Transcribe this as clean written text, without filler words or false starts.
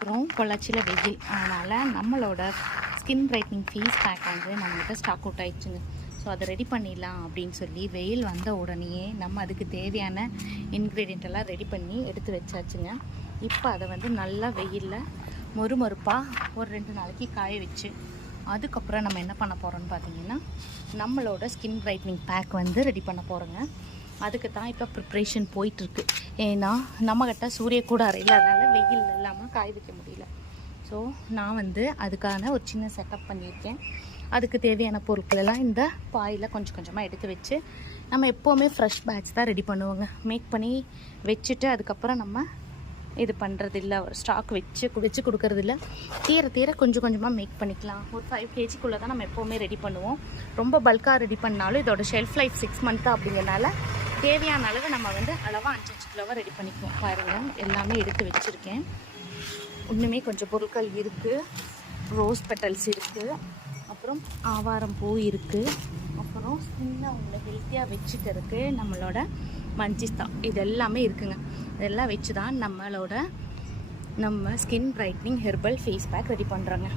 இருக்கிறோம் பொள்ளாச்சியில் வெயில். அதனால் நம்மளோட ஸ்கின் பிரைட்னிங் ஃபேஸ் பேக் வந்து நம்மகிட்ட ஸ்டாக் அவுட் ஆயிடுச்சுங்க. ஸோ அதை ரெடி பண்ணிடலாம் அப்படின்னு சொல்லி வெயில் வந்த உடனேயே நம்ம அதுக்கு தேவையான இன்க்ரீடியண்ட் எல்லாம் ரெடி பண்ணி எடுத்து வச்சாச்சுங்க. இப்போ அதை வந்து நல்லா வெயிலில் மொறுமொறுப்பாக ஒரு 2 நாளைக்கு காய வச்சு அதுக்கப்புறம் நம்ம என்ன பண்ண போகிறோம்னு பார்த்தீங்கன்னா நம்மளோட ஸ்கின் பிரைட்னிங் பேக் வந்து ரெடி பண்ண போகிறோங்க. அதுக்கு தான் இப்போ ப்ரிப்ரேஷன் போயிட்டுருக்கு. ஏன்னா நம்மக்கிட்ட சூரிய கூட இல்லாதனால வெயில் இல்லாமல் காய வைக்க முடியல. ஸோ நான் வந்து அதுக்கான ஒரு சின்ன செட்டப் பண்ணியிருக்கேன். அதுக்கு தேவையான பொருட்கள் எல்லாம் இந்த பாயில் கொஞ்சம் கொஞ்சமாக எடுத்து வச்சு நம்ம எப்போவுமே ஃப்ரெஷ் பேட்ச் தான் ரெடி பண்ணுவோங்க. மேக் பண்ணி வச்சுட்டு அதுக்கப்புறம் நம்ம இது பண்ணுறதில்ல, ஒரு ஸ்டாக் வச்சு கொடுக்கறதில்ல. தீர கொஞ்சம் கொஞ்சமாக மேக் பண்ணிக்கலாம். ஒரு 5 kgக்குள்ளே தான் நம்ம எப்போவுமே ரெடி பண்ணுவோம். ரொம்ப பல்காக ரெடி பண்ணாலும் இதோட ஷெல்ஃப் லைஃப் 6 month அப்படிங்கிறனால தேவையான அளவு நம்ம வந்து அளவாக 5 கிலோவாக ரெடி பண்ணிக்குவோம். பாருங்கள், எல்லாமே எடுத்து வச்சுருக்கேன். இன்னுமே கொஞ்சம் பொருட்கள் இருக்குது. ரோஸ் பெட்டல்ஸ் இருக்குது, அப்புறம் ஆவாரம் பூ இருக்குது, அப்புறம் ஸ்கின்னை அவங்கள ஹெல்த்தியாக வச்சுக்கிறதுக்கு நம்மளோட மஞ்சிஸ்தா, இது எல்லாமே இருக்குங்க. இதெல்லாம் வச்சு தான் நம்ம skin brightening herbal face pack ready பண்ணுறோங்க.